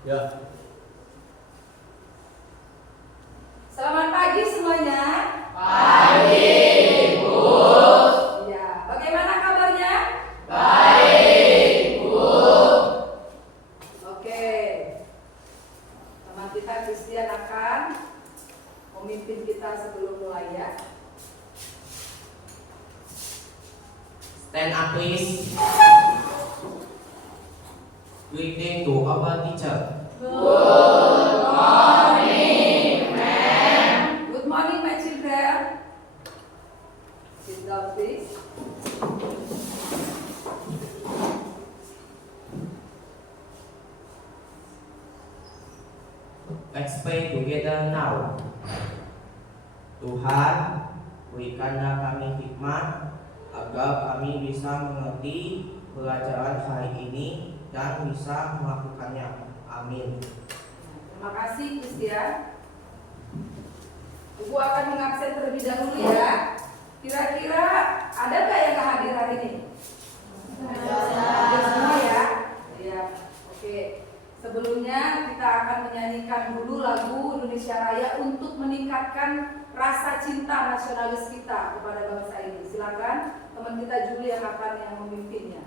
Ya. Selamat pagi semuanya. Pagi, Bu. Ya, bagaimana kabarnya? Baik, Bu. Oke. Teman kita Christian akan memimpin kita sebelum mulai ya. Stand up, please. Greeting to our teacher. Good morning, ma'am. Good morning, my children. Sit down, please. Let's pray together now. Tuhan, berikanlah kami hikmat agar kami bisa mengerti pelajaran hari ini dan bisa melakukannya. Amin. Terima kasih, Christian. Ibu akan mengabsen terlebih dahulu ya. Kira-kira ada nggak yang nggak hadir hari ini? Ada semua ya. Ya, oke. Sebelumnya kita akan menyanyikan dulu lagu Indonesia Raya untuk meningkatkan rasa cinta nasionalis kita kepada bangsa ini. Silakan teman kita Juli yang akan memimpinnya.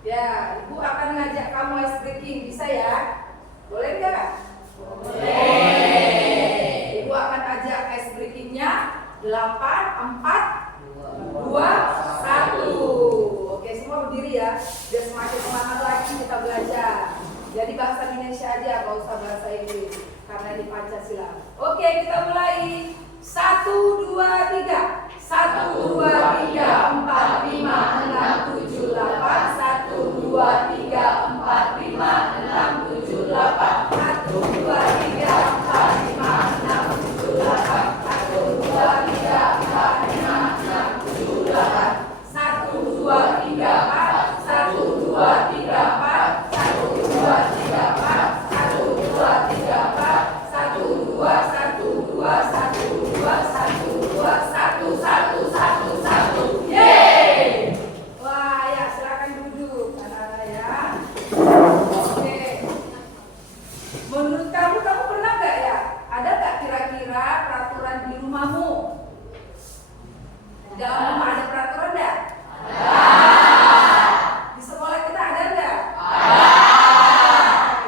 Ya, Ibu akan ngajak kamu ice breaking, bisa ya? Boleh nggak? Boleh. Ibu akan ajak ice breakingnya 8, 4, 2, 1. Oke, semua berdiri ya. Biar semakin semangat lagi kita belajar. Jadi bahasa Indonesia aja, nggak usah bahasa Inggris. Karena ini Pancasila. Oke, kita mulai. 1, 2, 3. 1, 2, 3, 4, 5, 6, 7, 8. 1, 2, 3, 4, 5, 6, 7, 8. 1, 2, 3, 4, 5, 6, 7, 8. 1, 2, 3, 4, 5, 6, 7, 8. 1, 2, 3, 4. 1, 2, 3, 4. 1, 2, 3, 4. 1, 2, 3, 4. 1, 2, 1, 2, 1, 2, 1, 2, 1, 1, 1, 1. Yeay! Wah, ya silakan duduk anak-anak ya. Oke. Menurut kamu pernah nggak ya? Ada nggak kira-kira peraturan di rumahmu? Di dalam rumah ada peraturan nggak? Ada. Di sekolah kita ada nggak? Ada.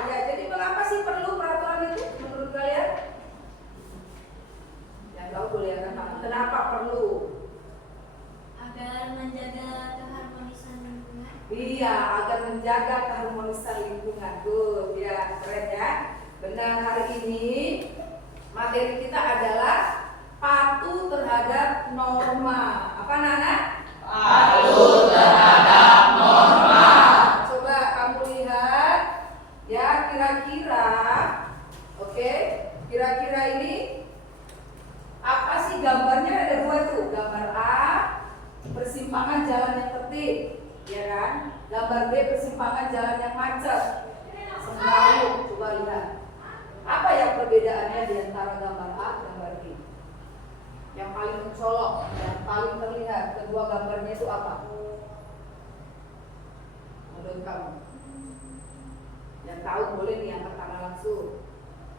Ya, jadi mengapa sih perlu peraturan itu menurut kalian? Yang tahu boleh angkat tangan. Kenapa perlu? menjaga keharmonisan lingkungan. Iya, agar menjaga keharmonisan lingkungan. Good, ya, keren ya. Benar, hari ini materi kita adalah patuh terhadap norma. Apa Nana? Patuh terhadap norma. Coba kamu lihat ya, kira-kira oke, kira-kira ini apa sih gambarnya? Ada dua tuh, gambar A persimpangan jalan yang tertib, ya kan? Gambar B persimpangan jalan yang macet. Sembahu, coba lihat. Apa yang perbedaannya di antara gambar A dan gambar B? Yang paling mencolok, yang paling terlihat kedua gambarnya itu apa? Menurut kamu? Yang tahu boleh nih angkat tangan langsung.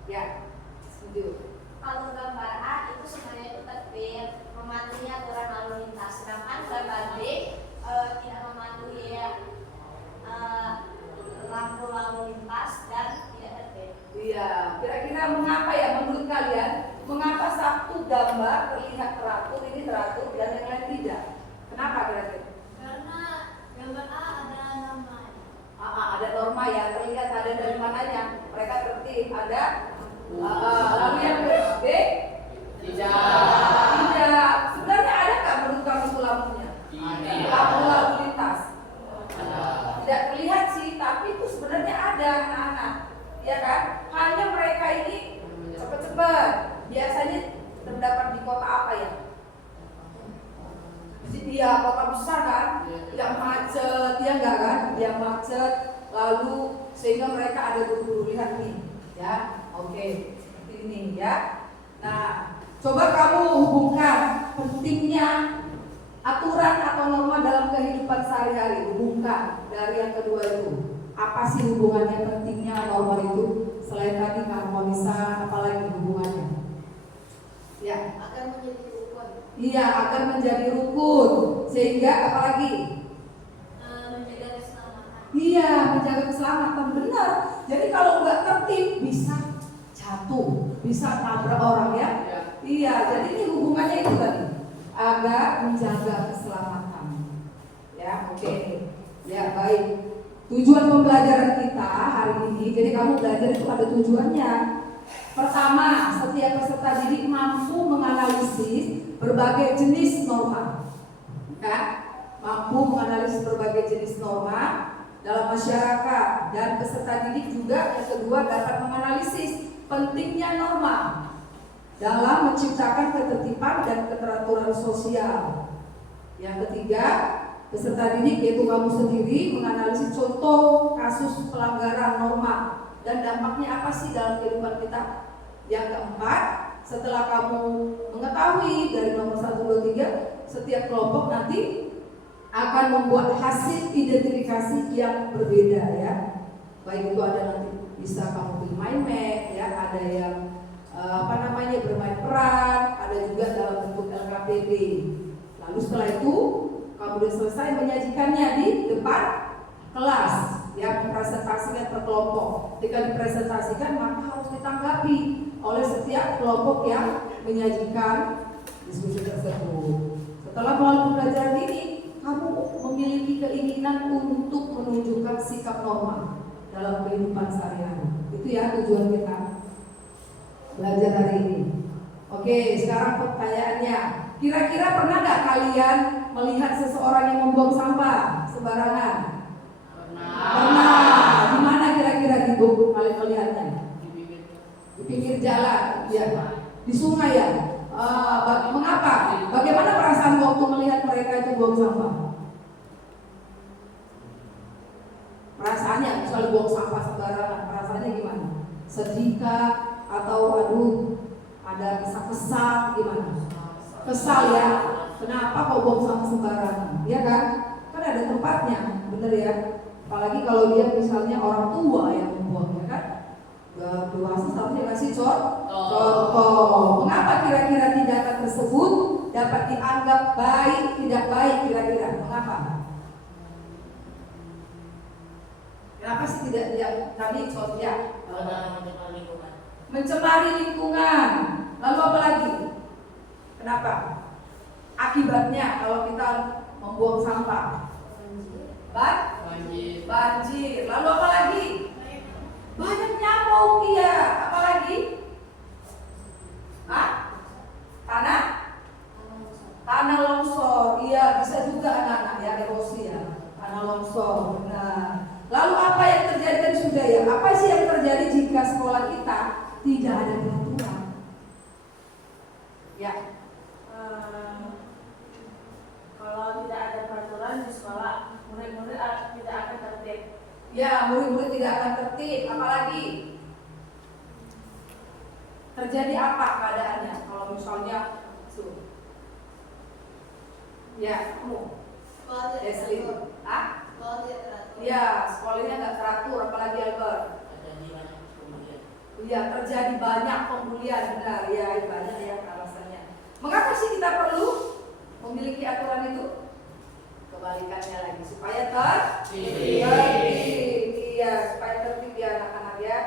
Ya, setuju. Kalau gambar A itu sebenarnya itu tertib, mematuhi aturan lalu lintas, sedangkan gambar B tidak mematuhi lampu lalu lintas dan tidak tertib. Iya, kira-kira mengapa ya menurut kalian? Mengapa satu gambar terlihat teratur, ini teratur dan yang lain tidak? Kenapa kira-kira? Karena gambar A ada nama. Ada norma yang terlihat, ada dari mananya. Mereka tertib, ada. Lalu yang B? Tidak. Sebenarnya ada nggak menurut kamu itu lampunya? Lampu lalu lintas. Tidak terlihat sih, tapi itu sebenarnya ada anak-anak, ya kan? Hanya mereka ini cepat-cepat. Biasanya terdapat di kota apa ya? Dia kota besar kan, yang macet, ya enggak kan? Yang macet, lalu sehingga mereka ada buru-buru. Lihat nih, ya, oke, seperti ini ya. Nah, coba kamu hubungkan pentingnya aturan atau norma dalam kehidupan sehari-hari. Hubungkan dari yang kedua itu. Apa sih hubungannya pentingnya norma itu? Selain tadi keharmonisan, apalagi hubungannya? Ya. Agar menjadi rukun. Iya, agar menjadi rukun. Sehingga apalagi? Menjaga keselamatan. Iya, menjaga keselamatan. Benar. Jadi kalau nggak tertib bisa jatuh, bisa nabrak orang ya. Iya, jadi ini hubungannya itu tadi. Agar menjaga keselamatan. Ya, oke. Ya, baik. Tujuan pembelajaran kita hari ini, jadi kamu belajar itu ada tujuannya. Pertama, setiap peserta didik mampu menganalisis berbagai jenis norma, kan? Mampu menganalisis berbagai jenis norma dalam masyarakat, dan peserta didik juga yang kedua dapat menganalisis pentingnya norma dalam menciptakan ketertiban dan keteraturan sosial. Yang ketiga, peserta didik yaitu kamu sendiri menganalisis contoh kasus pelanggaran norma dan dampaknya apa sih dalam kehidupan kita. Yang keempat, setelah kamu mengetahui dari nomor 1, 2, 3, setiap kelompok nanti akan membuat hasil identifikasi yang berbeda ya. Baik itu ada nanti bisa kamu bermain map ya, ada yang bermain peran, ada juga dalam bentuk LKPD. Lalu setelah itu kamu sudah selesai menyajikannya di depan kelas yang mempresentasikan per kelompok. Jika dipresentasikan maka harus ditanggapi oleh setiap kelompok yang menyajikan diskusi tersebut. Setelah melalui pembelajaran ini, kamu memiliki keinginan untuk menunjukkan sikap norma dalam kehidupan sehari-hari. Itu ya tujuan kita belajar hari ini. Oke, sekarang pertanyaannya, kira-kira pernah nggak kalian melihat seseorang yang membuang sampah sembarangan? Pernah. Di mana kira-kira gitu kalian melihatnya? Di pinggir jalan, ya. Di sungai ya. Mengapa? Bagaimana perasaan waktu melihat mereka itu buang sampah? Perasaannya, misalnya buang sampah sembarangan, perasaannya gimana? Sedih kah? Atau aduh, ada kesal gimana? Kesal ya. Kenapa kok buang sampah sembarangan? Iya kan? Kan ada tempatnya, bener ya. Apalagi kalau dia misalnya orang tua yang membuang, ya kan? Udah dewasa seharusnya kasih contoh. Mengapa kira-kira tindakan tersebut dapat dianggap baik, tidak baik kira-kira? Mengapa? Kenapa sih tidak tadi contohnya? Mencemari lingkungan. Lalu apa lagi? Kenapa? Akibatnya kalau kita Membuang sampah. Banjir. Lalu apa lagi? Banyak nyamuk, iya. Apa lagi? Tanah longsor. Iya, bisa juga anak-anak ya, erosi ya. Tanah longsor. Nah, lalu apa yang terjadi tadi sudah ya? Apa sih yang terjadi jika sekolah kita tidak ada peraturan? Ya. Kalau tidak ada peraturan di sekolah, murid-murid tidak akan tertib. Ya, murid-murid tidak akan tertib. Apalagi terjadi apa keadaannya? Kalau misalnya ya, kamu Sekolah tidak Leslie, teratur. Sekolah tidak teratur. ya, sekolahnya nggak teratur, apalagi Albert. Iya, terjadi banyak pembulian, benar ya, banyak ya alasannya. Mengapa sih kita perlu memiliki aturan itu? Kebalikannya lagi, supaya tertib. Iya, supaya tertib ya anak-anak ya.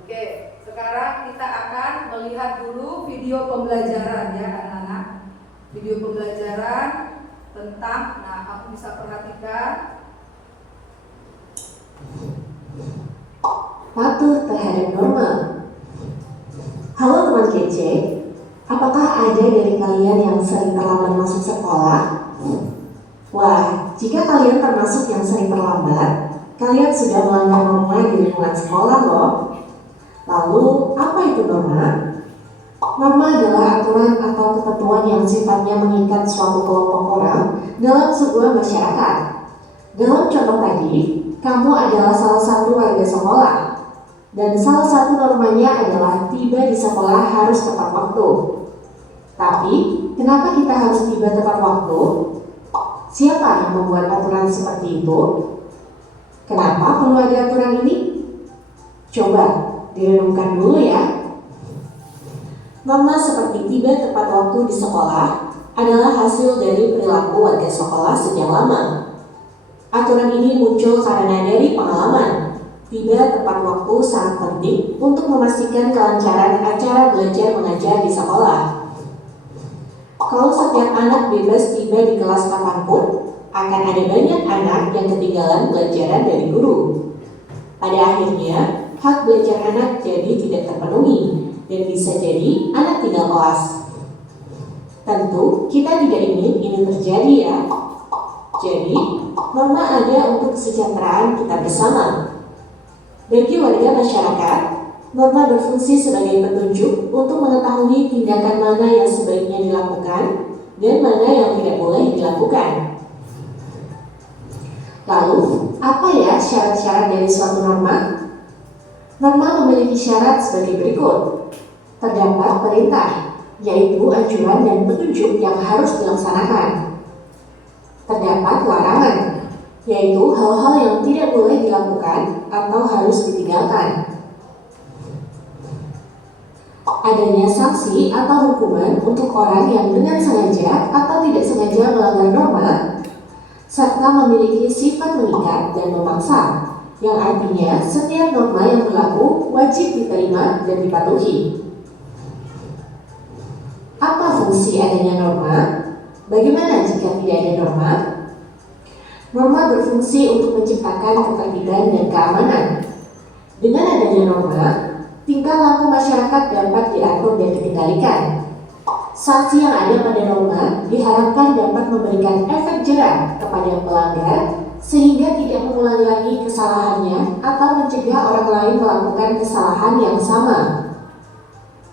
Oke, sekarang kita akan melihat dulu video pembelajaran ya anak-anak. Video pembelajaran tentang, nah aku bisa perhatikan. Patuh terhadap norma. Halo teman kece, apakah ada dari kalian yang sering terlambat masuk sekolah? Wah, jika kalian termasuk yang sering terlambat, kalian sudah melanggar norma di lingkungan sekolah loh. Lalu, apa itu norma? Norma adalah aturan atau ketentuan yang sifatnya mengikat suatu kelompok orang dalam sebuah masyarakat. Dalam contoh tadi, kamu adalah salah satu warga sekolah, dan salah satu normanya adalah tiba di sekolah harus tepat waktu. Tapi, kenapa kita harus tiba tepat waktu? Siapa yang membuat aturan seperti itu? Kenapa perlu ada aturan ini? Coba direnungkan dulu ya. Norma seperti tiba tepat waktu di sekolah adalah hasil dari perilaku warga sekolah sejak lama. Aturan ini muncul karena dari pengalaman. Tiba tepat waktu sangat penting untuk memastikan kelancaran acara belajar mengajar di sekolah. Kalau setiap anak bebas tiba di kelas kapanpun, akan ada banyak anak yang ketinggalan pelajaran dari guru. Pada akhirnya, hak belajar anak jadi tidak terpenuhi dan bisa jadi anak tinggal kelas. Tentu kita tidak ingin ini terjadi ya. Jadi, norma ada untuk kesejahteraan kita bersama. Bagi warga masyarakat, norma berfungsi sebagai petunjuk untuk mengetahui tindakan mana yang sebaiknya dilakukan dan mana yang tidak boleh dilakukan. Lalu, apa ya syarat-syarat dari suatu norma? Norma memiliki syarat sebagai berikut. Terdapat perintah, yaitu anjuran dan petunjuk yang harus dilaksanakan. Terdapat larangan, yaitu hal-hal yang tidak boleh dilakukan atau harus ditinggalkan. Adanya sanksi atau hukuman untuk orang yang dengan sengaja atau tidak sengaja melanggar norma, serta memiliki sifat mengikat dan memaksa, yang artinya setiap norma yang berlaku wajib diterima dan dipatuhi. Apa fungsi adanya norma? Bagaimana jika tidak ada norma? Norma berfungsi untuk menciptakan ketertiban dan keamanan. Dengan adanya norma, tingkah laku masyarakat dapat diatur dan dikendalikan. Sanksi yang ada pada norma diharapkan dapat memberikan efek jera kepada pelanggar sehingga tidak mengulangi lagi kesalahannya atau mencegah orang lain melakukan kesalahan yang sama.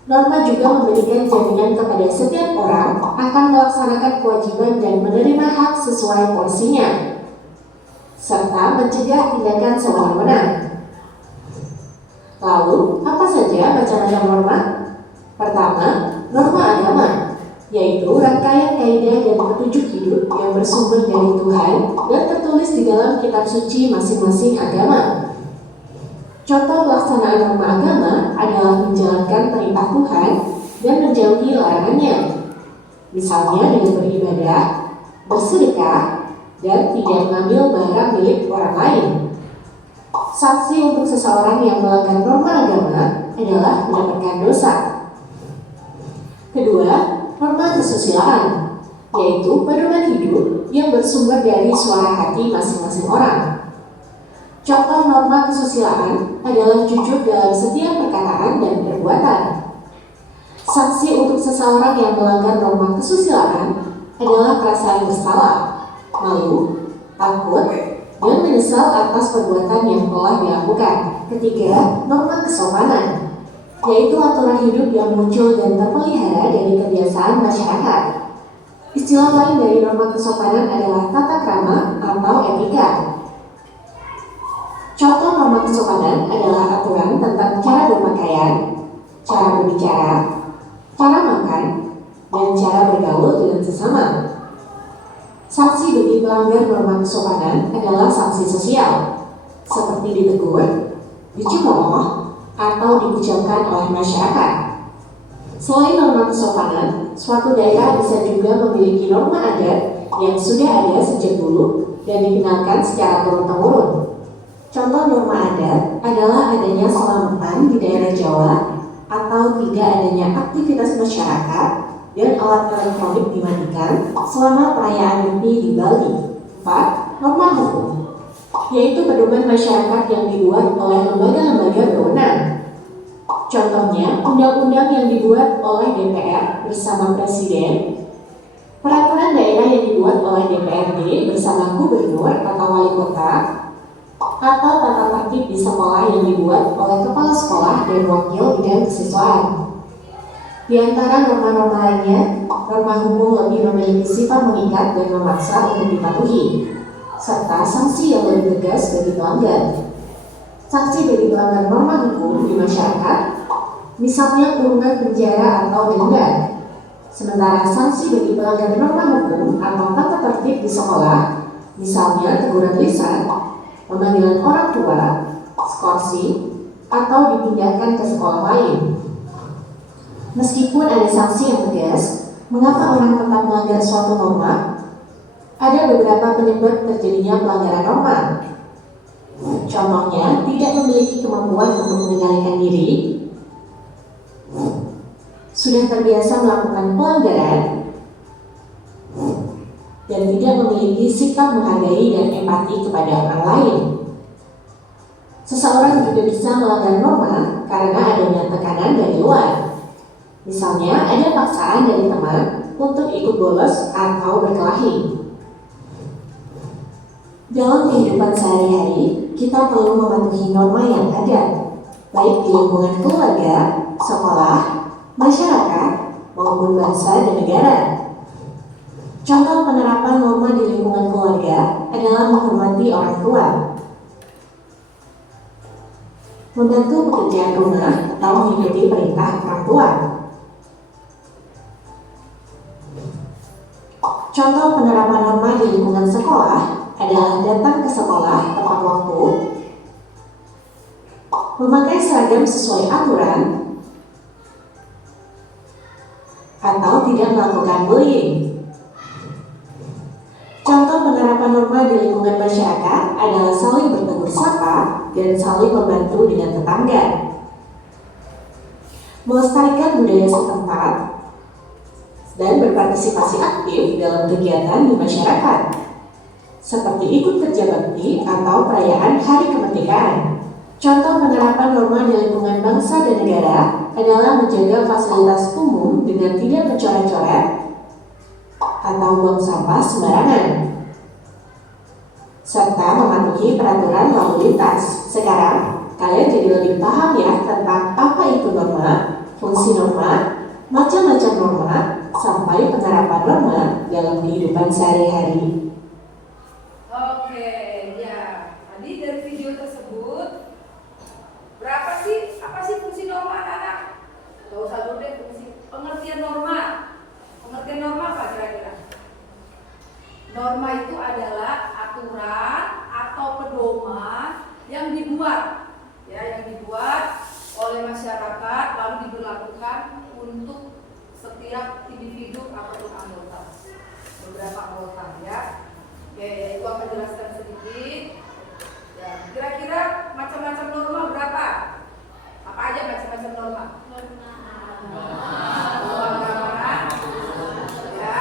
Norma juga memberikan jaminan kepada setiap orang akan melaksanakan kewajiban dan menerima hak sesuai porsinya, serta mencegah tindakan sewenang-wenang. Lalu, apa saja macam-macam norma? Pertama, norma agama, yaitu rangkaian kaidah dan petunjuk hidup yang bersumber dari Tuhan dan tertulis di dalam kitab suci masing-masing agama. Contoh pelaksanaan norma agama adalah menjalankan perintah Tuhan dan menjauhi larangannya. Misalnya dengan beribadah, bersedekah, dan tidak mengambil barang milik orang lain. Sanksi untuk seseorang yang melanggar norma agama adalah mendapatkan dosa. Kedua, norma kesusilaan, yaitu pedoman hidup yang bersumber dari suara hati masing-masing orang. Contoh norma kesusilaan adalah jujur dalam setiap perkataan dan perbuatan. Sanksi untuk seseorang yang melanggar norma kesusilaan adalah perasaan bersalah, malu, takut, dan menyesal atas perbuatan yang telah dilakukan. Ketiga, norma kesopanan, yaitu aturan hidup yang muncul dan terpelihara dari kebiasaan masyarakat. Istilah lain dari norma kesopanan adalah tata krama atau etika. Contoh norma kesopanan adalah aturan tentang cara berpakaian, cara berbicara, cara makan, dan cara bergaul dengan sesama. Sanksi bagi pelanggar norma kesopanan adalah sanksi sosial, seperti ditegur, dicemooh, atau dikucilkan oleh masyarakat. Selain norma kesopanan, suatu daerah bisa juga memiliki norma adat yang sudah ada sejak dulu dan dikenalkan secara turun-temurun. Contoh norma adat adalah adanya selamatan di daerah Jawa atau tidak adanya aktivitas masyarakat dan alat elektronik dimatikan selama perayaan Nyepi di Bali. 4. Norma hukum, yaitu pedoman masyarakat yang dibuat oleh lembaga-lembaga berwenang. Contohnya, undang-undang yang dibuat oleh DPR bersama Presiden, peraturan daerah yang dibuat oleh DPRD bersama gubernur atau wali kota, atau tata tertib di sekolah yang dibuat oleh kepala sekolah dan wakil bidang kesiswaan. Di antara norma-norma lainnya, norma hukum lebih memiliki sifat mengikat dan memaksa untuk dipatuhi, serta sanksi yang lebih tegas bagi pelanggar. Sanksi bagi pelanggar norma hukum di masyarakat, misalnya kurungan penjara atau denda. Sementara sanksi bagi pelanggar norma hukum atau tata tertib di sekolah, misalnya teguran lisan, pemanggilan orang tua, skorsing, atau dipindahkan ke sekolah lain. Meskipun ada sanksi yang tegas, mengapa orang tetap melanggar suatu norma? Ada beberapa penyebab terjadinya pelanggaran norma. Contohnya, tidak memiliki kemampuan untuk mengendalikan diri, sudah terbiasa melakukan pelanggaran, dan tidak memiliki sikap menghargai dan empati kepada orang lain. Seseorang juga bisa melanggar norma karena adanya tekanan dari luar. Misalnya, ada paksaan dari teman untuk ikut bolos atau berkelahi. Dalam kehidupan sehari-hari, kita perlu mematuhi norma yang ada, baik di lingkungan keluarga, sekolah, masyarakat, maupun bangsa dan negara. Contoh penerapan norma di lingkungan keluarga adalah menghormati orang tua, membantu pekerjaan rumah atau mengikuti perintah orang tua. Contoh penerapan norma di lingkungan sekolah adalah datang ke sekolah tepat waktu, memakai seragam sesuai aturan, atau tidak melakukan bullying. Contoh penerapan norma di lingkungan masyarakat adalah saling bertegur sapa dan saling membantu dengan tetangga. Melestarikan budaya setempat dan berpartisipasi aktif dalam kegiatan di masyarakat, seperti ikut kerja bakti atau perayaan Hari Kemerdekaan. Contoh penerapan norma di lingkungan bangsa dan negara adalah menjaga fasilitas umum dengan tidak mencoret-coret atau buang sampah sembarangan, serta mematuhi peraturan lalu lintas. Sekarang, kalian jadi lebih paham ya tentang apa itu norma, fungsi norma, macam-macam norma, sampai penerapan norma dalam kehidupan sehari-hari. Oke, ya. Tadi dari video tersebut, apa sih fungsi norma, anak-anak? Gak usah dulu deh, fungsi pengertian norma. Pengertian norma apa kira-kira? Norma itu adalah aturan atau pedoman yang dibuat, ya, yang dibuat oleh masyarakat lalu diberlakukan untuk setiap individu ataupun anggota, beberapa anggota, ya. Oke, itu akan jelaskan sedikit. Ya, kira-kira macam-macam norma berapa? Apa aja macam-macam norma? Norma agama, ya.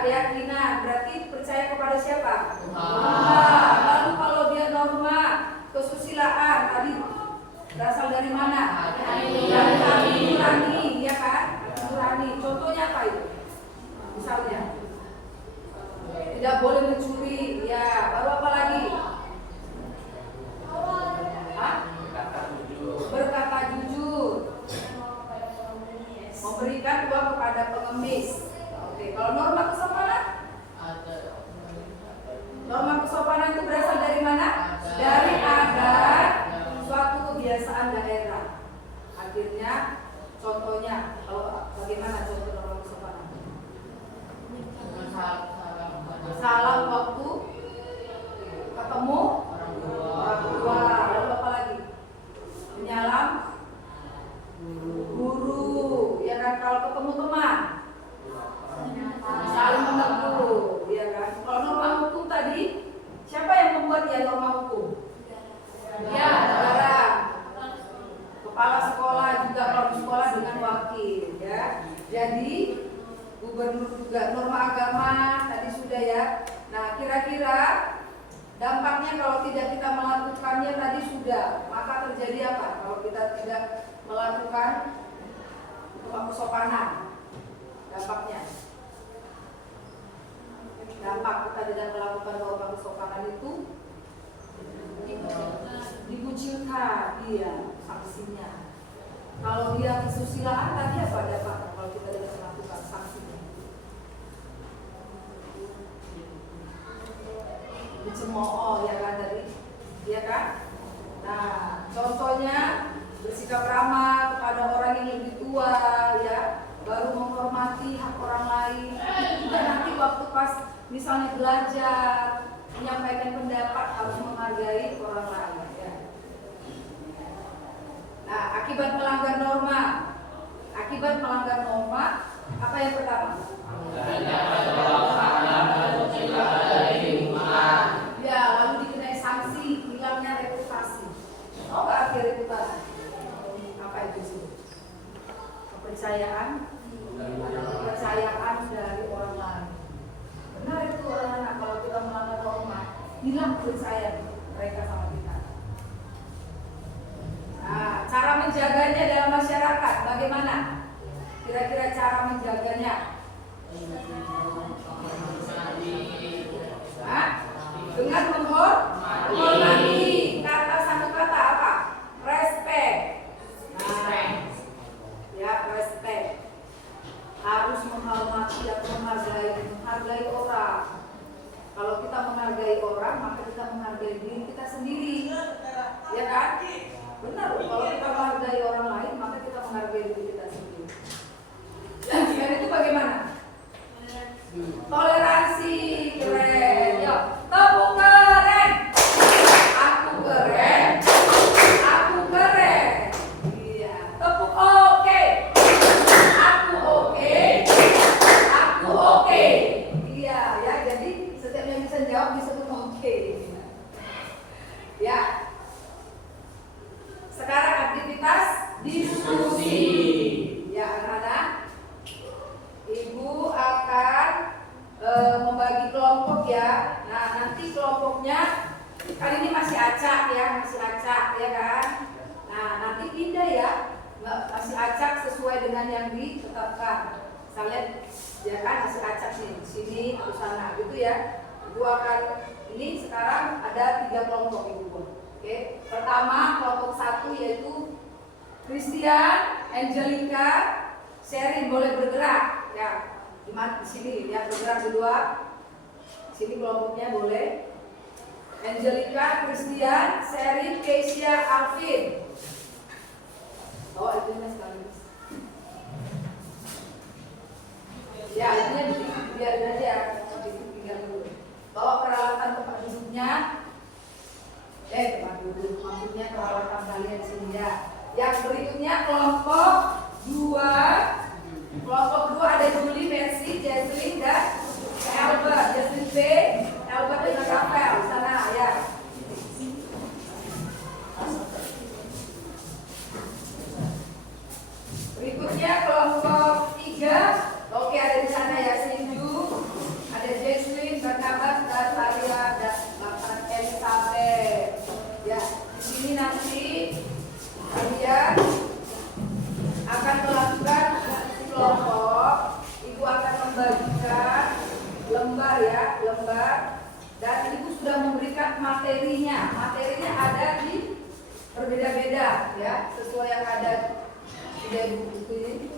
keyakinan, berarti percaya kepada siapa? Tuhan. Lalu kalau dia norma kesusilaan tadi berasal dari mana? Dari hati nurani, ya kan? Hati nurani. Contohnya apa itu? Misalnya tidak boleh mencuri, ya. Baru apa lagi? Hah? Berkata jujur, memberikan uang kepada pengemis. Oke, kalau norma kesopanan? Norma kesopanan itu berasal dari mana? Dari adat suatu kebiasaan daerah. Akhirnya, contohnya, kalau bagaimana contoh norma kesopanan? Salam waktu ketemu orang tua. Lalu apa lagi? Menyalam guru, ya kan? Kalau ketemu teman saling menegur, ya kan? Kalau norma hukum tadi, siapa yang membuat ya norma hukum? Ya, negara. Kepala sekolah juga kalau di sekolah dengan wakil, ya. Jadi gubernur juga norma agama tadi sudah ya. Nah, kira-kira dampaknya kalau tidak kita melakukannya tadi sudah, maka terjadi apa? Kalau kita tidak melakukan norma kesopanan, dampaknya. Dampak kita tidak melakukan norma kesopanan itu dikucilkan, iya, sanksinya. Kalau dia kesusilaan tadi apa dampaknya kalau kita tidak melakukan sanksinya? Dicemooh, ya kan tadi, ya kan? Nah, contohnya bersikap ramah kepada orang yang lebih tua, ya, baru menghormati hak orang lain. Juga nanti waktu pas misalnya belajar, menyampaikan pendapat harus menghargai orang lain, ya. Nah, akibat melanggar norma, apa yang pertama? Ya, lalu dikenai sanksi, hilangnya reputasi. Oh, nggak arti reputasi? Apa itu sih? Kepercayaan dari orang lain. Benar itu anak-anak, kalau kita melanggar norma, hilang kepercayaan mereka sama kita. Nah, cara menjaganya dalam masyarakat bagaimana? Kira-kira cara menjaganya? Hah? Dengan menghormati. Kata satu kata apa? Respect. Nah, ya, respect. Harus menghormati dan menghargai orang. Kalau kita menghargai orang, maka kita menghargai diri kita sendiri, ya kan? Benar. Kalau kita menghargai orang lain, maka kita menghargai diri kita sendiri. Dan itu bagaimana? Toleransi, keren. Yuk, tepuk keren. Aku keren. Iya, tepuk oke. Aku oke. Iya, ya. Jadi setiap yang bisa jawab disebut oke. Ya. Sekarang aktivitas diskusi. Ya, anak-anak. Ibu akan membagi kelompok ya. Nah, nanti kelompoknya kali ini masih acak ya kan. Nah, nanti pindah ya. Masih acak sesuai dengan yang ditetapkan. Saya lihat ya kan masih acak nih, sini atau sana gitu ya. Ibu akan ini sekarang ada 3 kelompok Ibu. Oke. Pertama kelompok 1 yaitu Christian, Angelica, Sherin boleh bergerak ya. Di sini ya, bergerak berdua. Sini kelompoknya boleh. Angelica, Christian, Sherin, Keisha, Alvin. Oh, itu sekaligus. Ya, ini biarin aja, tinggal dulu. Bawa peralatan tempat duduknya. Tempat duduk, maksudnya peralatan kalian sini ya. Yang berikutnya kelompok 2. Kelompok 2 ada Julie, Mercy, Jesslyn dan Albert. Jesslyn B, Albert dan Rafael sana ya. Berikutnya kelompok 3. Oke, ada di sana ya, Sinju, lembar ya, lembar. Dan ibu sudah memberikan materinya. Materinya ada di berbeda-beda ya, sesuai yang ada di buku ini.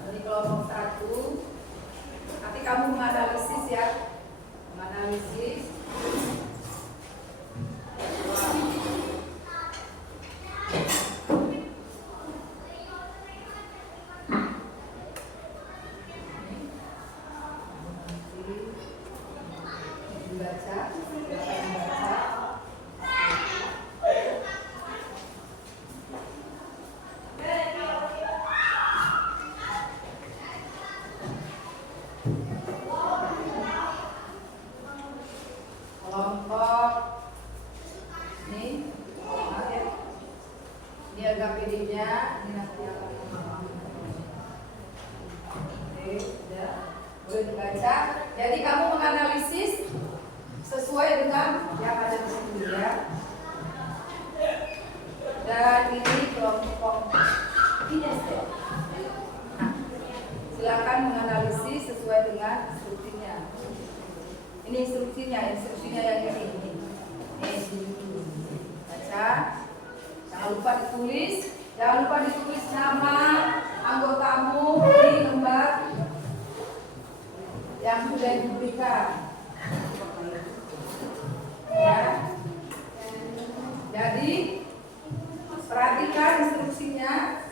Ini kelompok 1. Nanti kamu menganalisis ya, menganalisis. Dibaca, silakan membaca. Kelompok ini, maaf ya. Ini agak PD-nya, ini nanti akan oke, sudah boleh dibaca. Jadi kamu menganalisis sesuai dengan yang ada di sini ya. Dan ini kelompok kinestet. Nah, silakan menganalisis sesuai dengan instruksinya. Ini instruksinya yang ini. Baca. Jangan lupa ditulis nama anggotamu di lembar yang sudah diberikan. Ya. Jadi perhatikan instruksinya.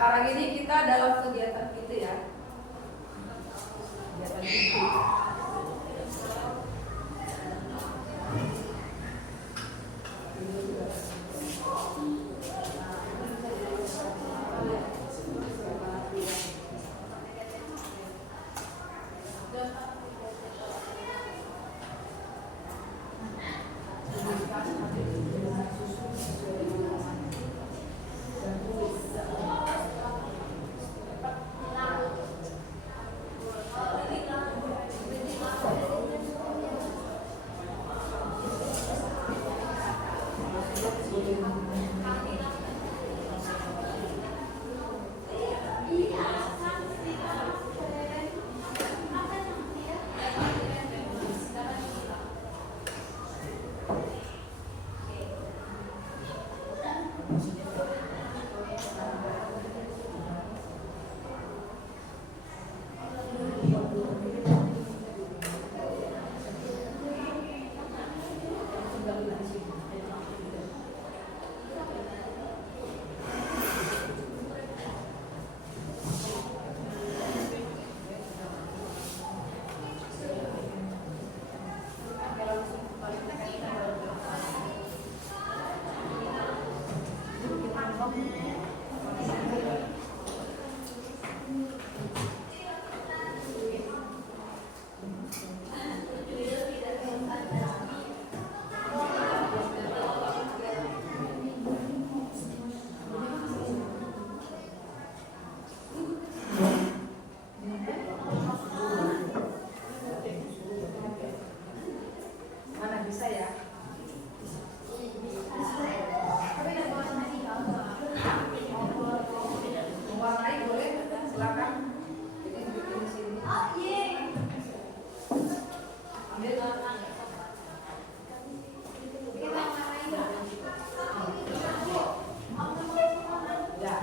Sekarang ini kita dalam kegiatan kita ya. Kegiatan kita. Mana bisa ya? Mewarnai boleh, silakan. Jadi bikin di sini. Ambil. Ya.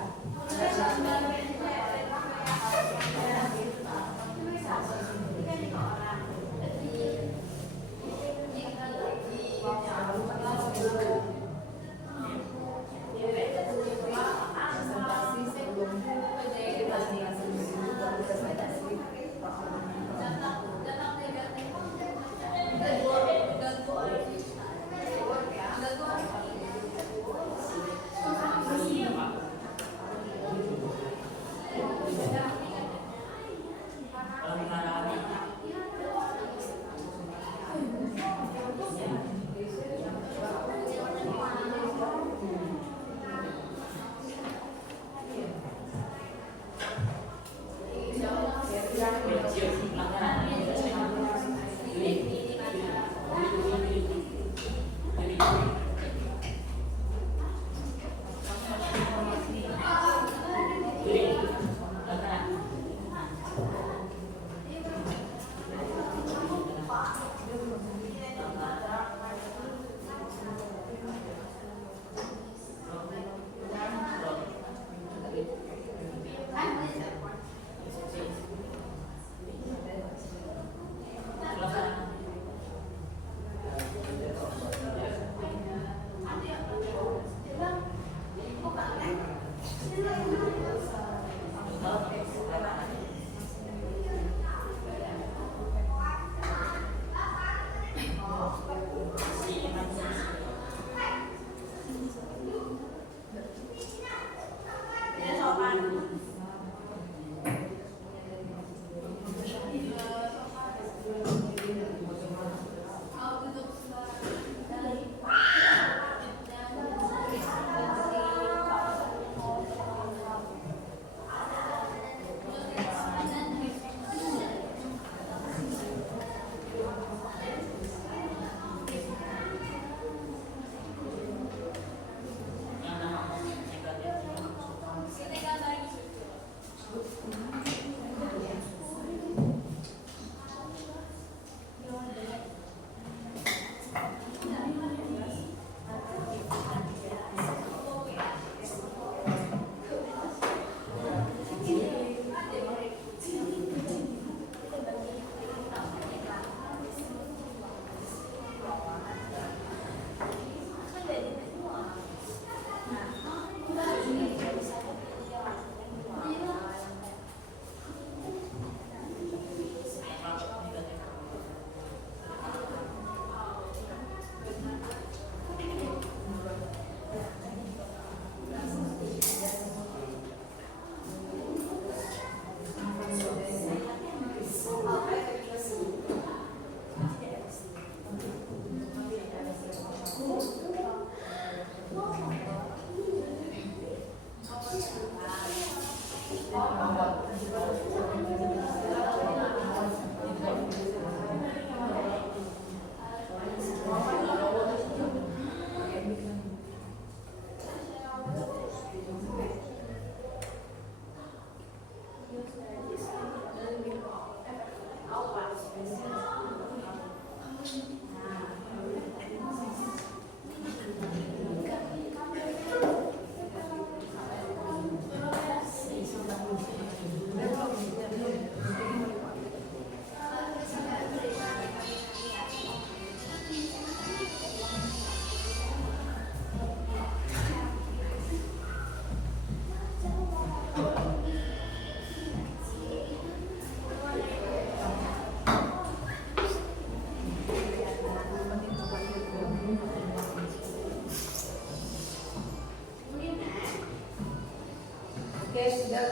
Oke, sudah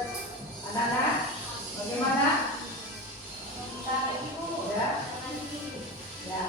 anak-anak, bagaimana? Ya, ya. Ya.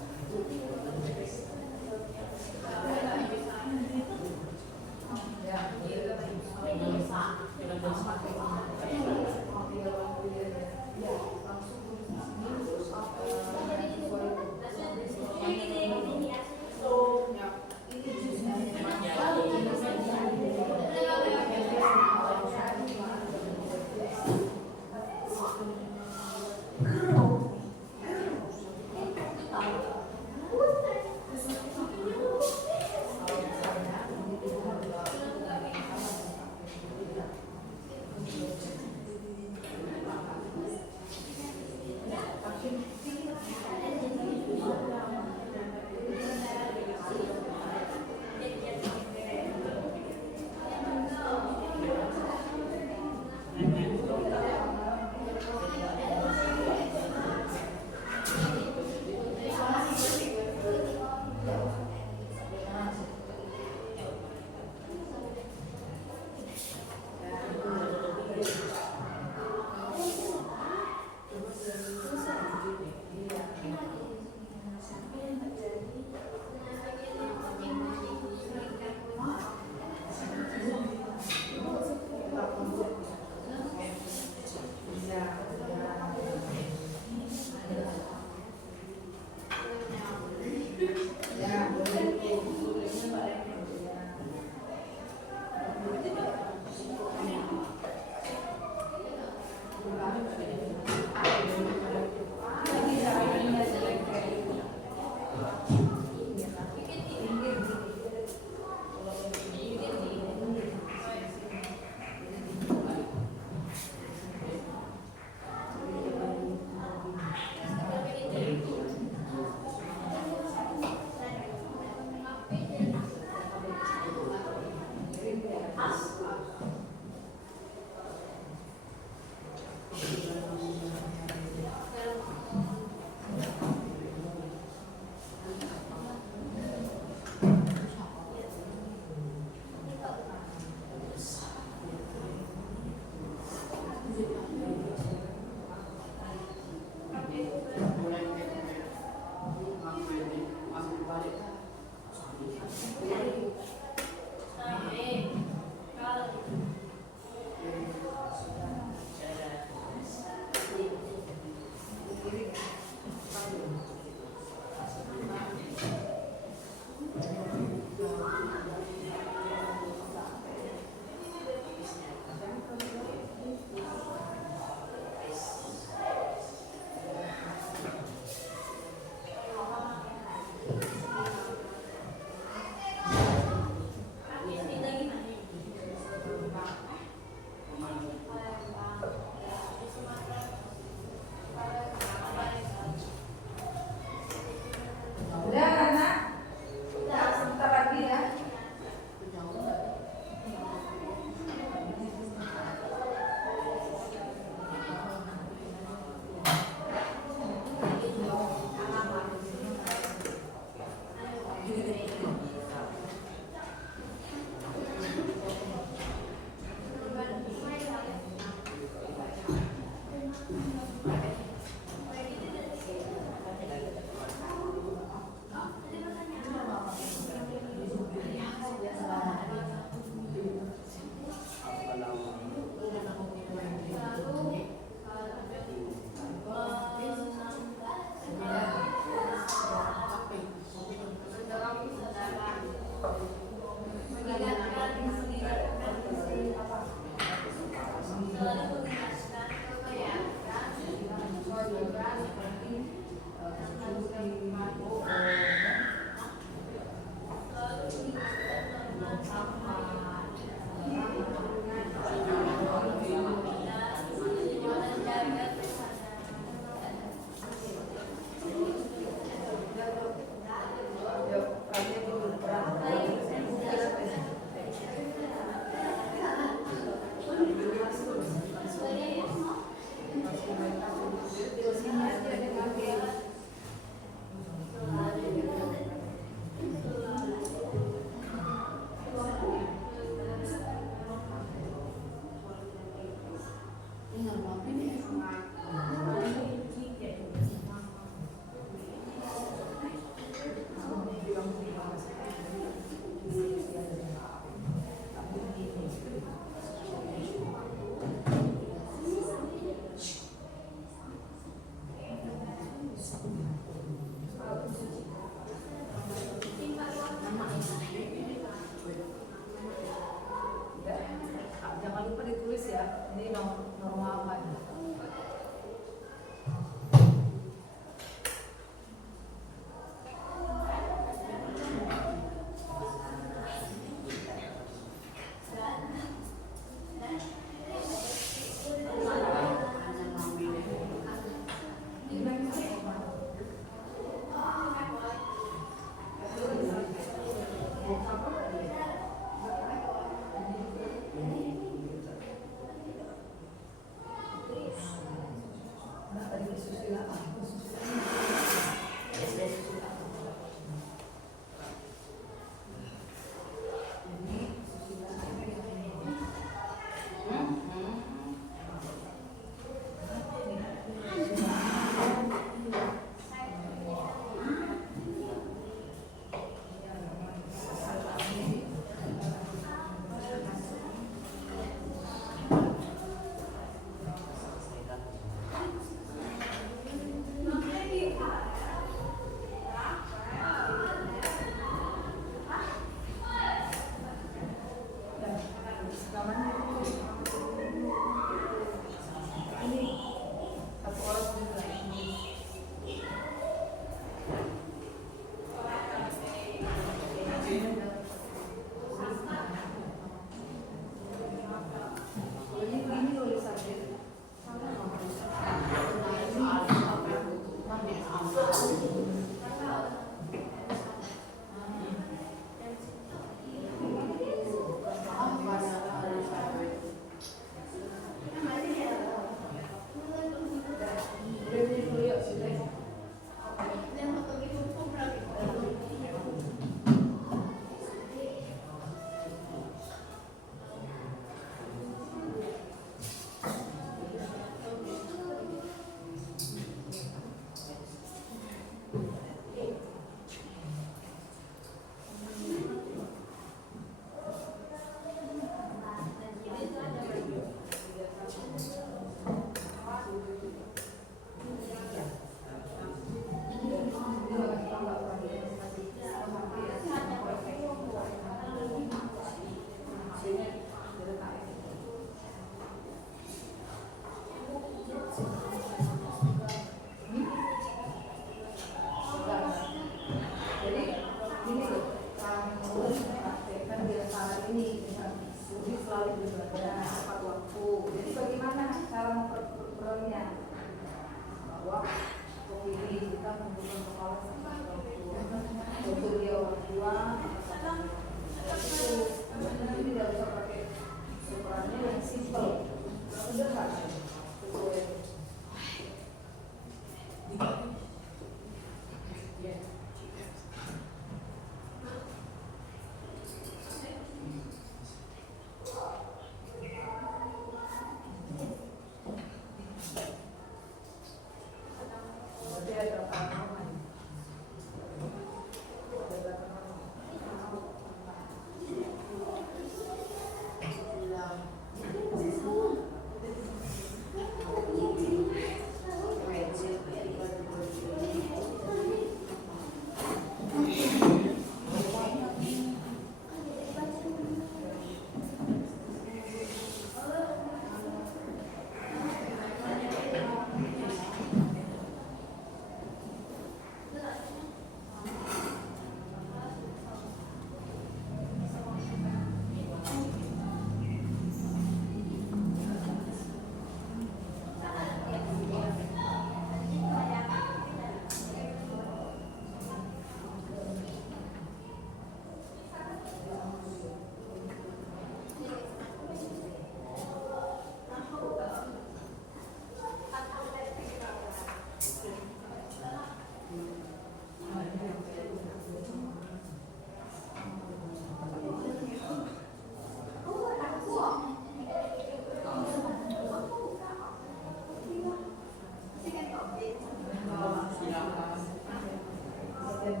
absen.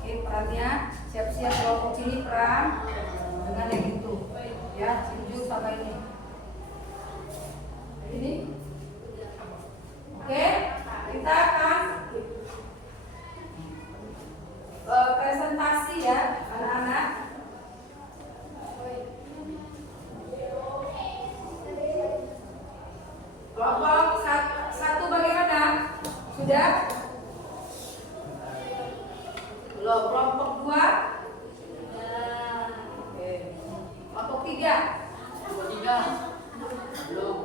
Oke, perannya siap-siap kelompok sini peran dengan yang itu, ya, tunjuk sama ini. Ini, oke, kita akan presentasi ya, anak-anak. Kelompok satu bagaimana? Sudah? Belum. Kelompok 2? Oke. Kelompok 3? Belum.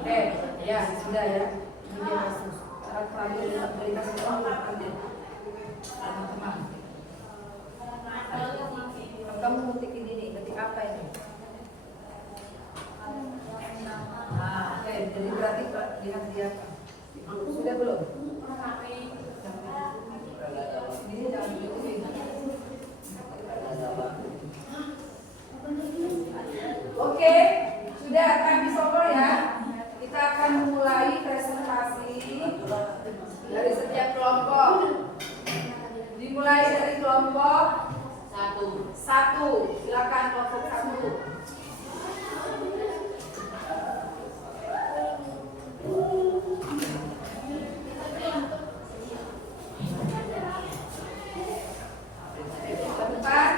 Oke, ya sudah ya. Ini dia cara dari kasih tahu teman-teman. Kamu ngetik ini nih, ngetik apa ini? Nah, oke, jadi berarti lihat dia. Sudah belum? Ini jangan diikutin. Oke, sudah time is over ya. Kita akan mulai presentasi dari setiap kelompok. Dimulai dari kelompok 1. Silakan kelompok 1. Depan.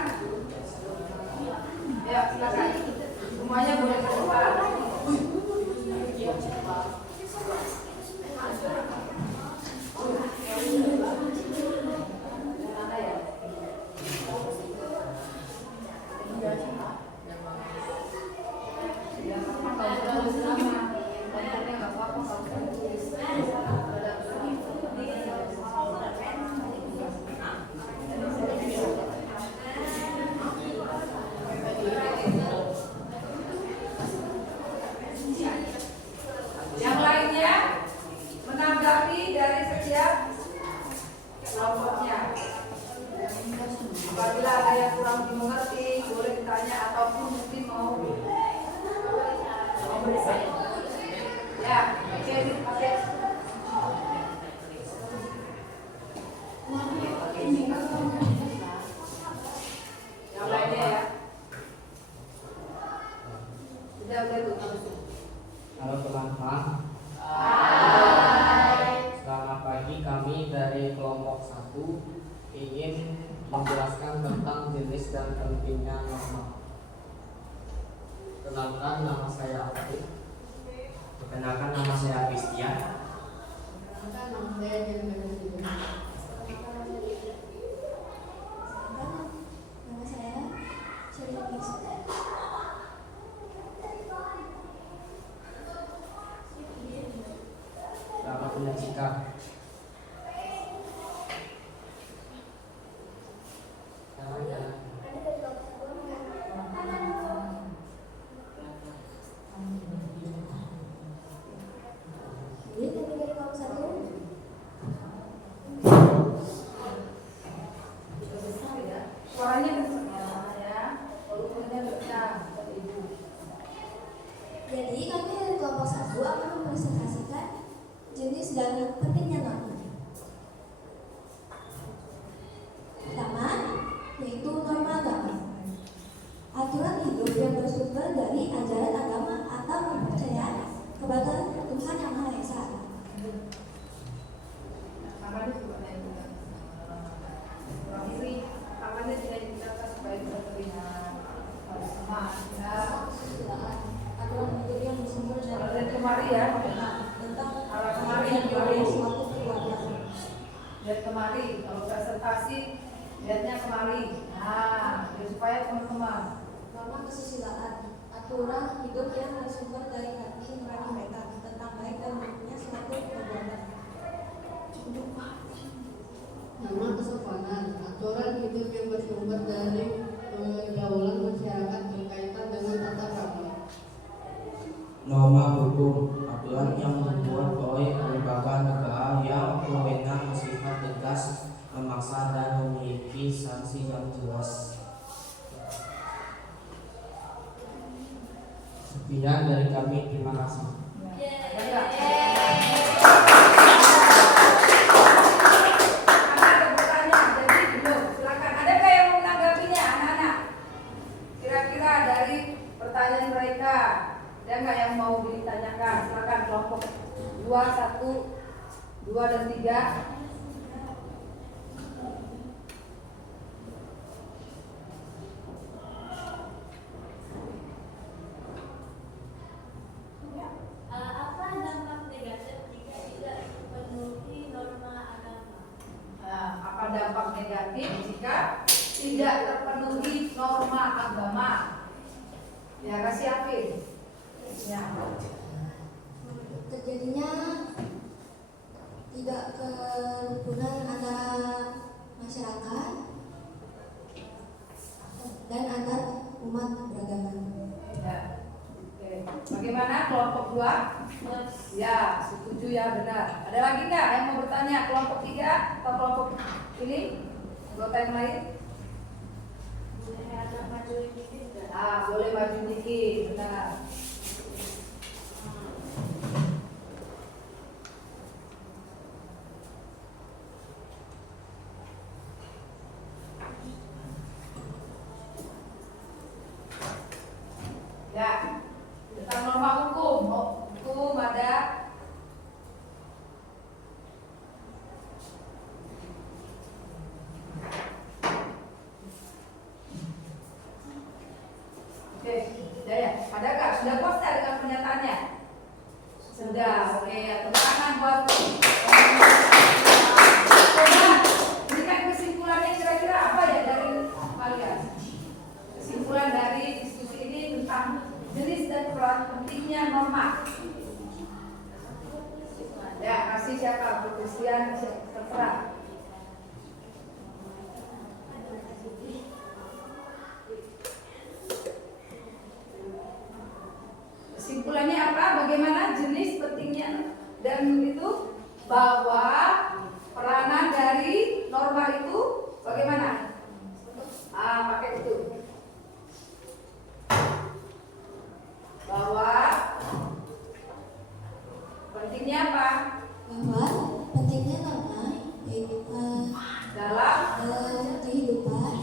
Ya, silakan. Semuanya boleh ke depan. Yang lainnya menanggapi dari setiap kelompoknya. Apabila ada yang kurang dimengerti, boleh ditanya ataupun mungkin mau berisik. Ya, oke, dipakai. Yang lainnya ya. Udah tuh. Halo teman-teman. Selamat pagi, kami dari kelompok 1 ingin menjelaskan tentang jenis dan pentingnya norma. Kenalkan, nama saya Afif. Perkenalkan, nama saya Christian. Nama saya Syarifah. Selamat menyaksikan. Jadi kami dari kelompok 1. Suaranya besar ya. Volumenya besar. Ibu. Jadi kami dari kelompok 1 akan mempresentasikan jenis dan pentingnya norma. Pertama, yaitu norma agama. Aturan hidup yang bersumber dari ajaran agama atau kepercayaan kepada Tuhan Yang Maha Esa. Tangannya juga naik. Kurang iri. Tangannya tidak digunakan supaya bisa terlihat. Harus sama. Ya. Aturan hidup yang bersumber Kalau dari lihat kemari ya. tentang Arah kemari. suatu keluarga. Lihat kemari. Kalau presentasi, lihatnya kemari. Nah, biar supaya teman-teman. Norma kesusilaan, aturan hidup yang bersumber dari hati nurani mereka tentang baik dan buruknya suatu perbuatan. Nama kesopanan, aturan hidup yang bersumber dari pergaulan masyarakat berkaitan dengan tata krama. Norma hukum, aturan yang dibuat oleh lembaga negara yang berwenang bersifat tegas, memaksa dan memiliki sanksi yang jelas. Sekian dari kami, terima kasih. Ada pertanyaan, jadi belum. Silakan. Adakah yang mau menanggapinya, anak-anak? Kira-kira dari pertanyaan mereka, ada nggak yang mau ditanyakan? Silakan kelompok 2, 1, 2 dan 3. Apa dampak negatif jika tidak memenuhi norma agama? Apa dampak negatif jika tidak terpenuhi norma agama? Ya, kasih Afin. Ya. Terjadinya tidak kerukunan antara masyarakat dan antar umat beragama. Ya. Oke. Bagaimana kelompok 2? Ya, setuju ya, benar. Ada lagi nggak yang mau bertanya? Kelompok 3 atau kelompok ini? Anggota yang lain? Boleh ada majuin dikit nggak? Boleh maju dikit, benar. Ya, tentang norma hukum. Hukum ada oke, ya. Ada nggak? Sudah puas nggak dengan pernyataannya? Sudah, oke. Tepuk tangan buat coba berikan kesimpulannya kira-kira apa ya dari kalian? Kesimpulan dari diskusi ini tentang jenis dan peran pentingnya norma. Ya, kasih siapa? Bu Christian, terserah. Kesimpulannya apa? Bagaimana jenis pentingnya dan itu bahwa peranan dari norma itu bagaimana? Pakai itu. Bahwa pentingnya apa? Bahwa pentingnya norma Dalam kehidupan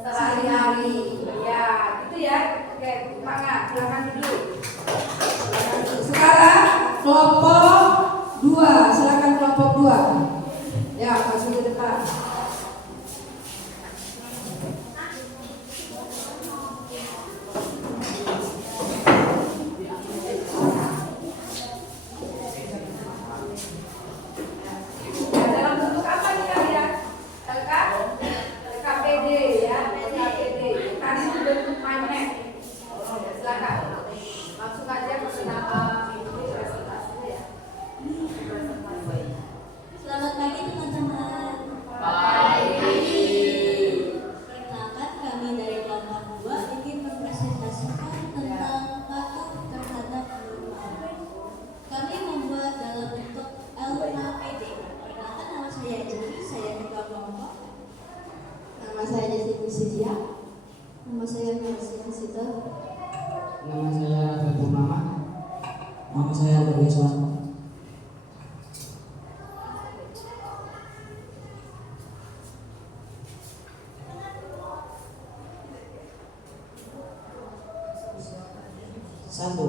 sehari-hari. Ya, gitu ya. Oke, semangat. Silakan duduk. Sekarang kelompok 2. Silakan kelompok 2. Ya, masuk ke depan. Dalam bentuk apa nih kalian? LKPD ya, LKPD. Tadi itu bentuk mind map. Silakan. Langsung aja ke presentasinya ya. Selamat pagi teman-teman. Perkenalkan kami dari kelompok 2 ingin mempresentasikan tentang patuh terhadap norma. Kami membuat dalam bentuk LKPD. Perkenalkan nama saya Jeki, saya ketua kelompok. Nama saya Jessica Sidia. Nama saya Mercy Sita. Nama saya Fatul Muhammad. Nama saya Bagi Suwanto. Satu,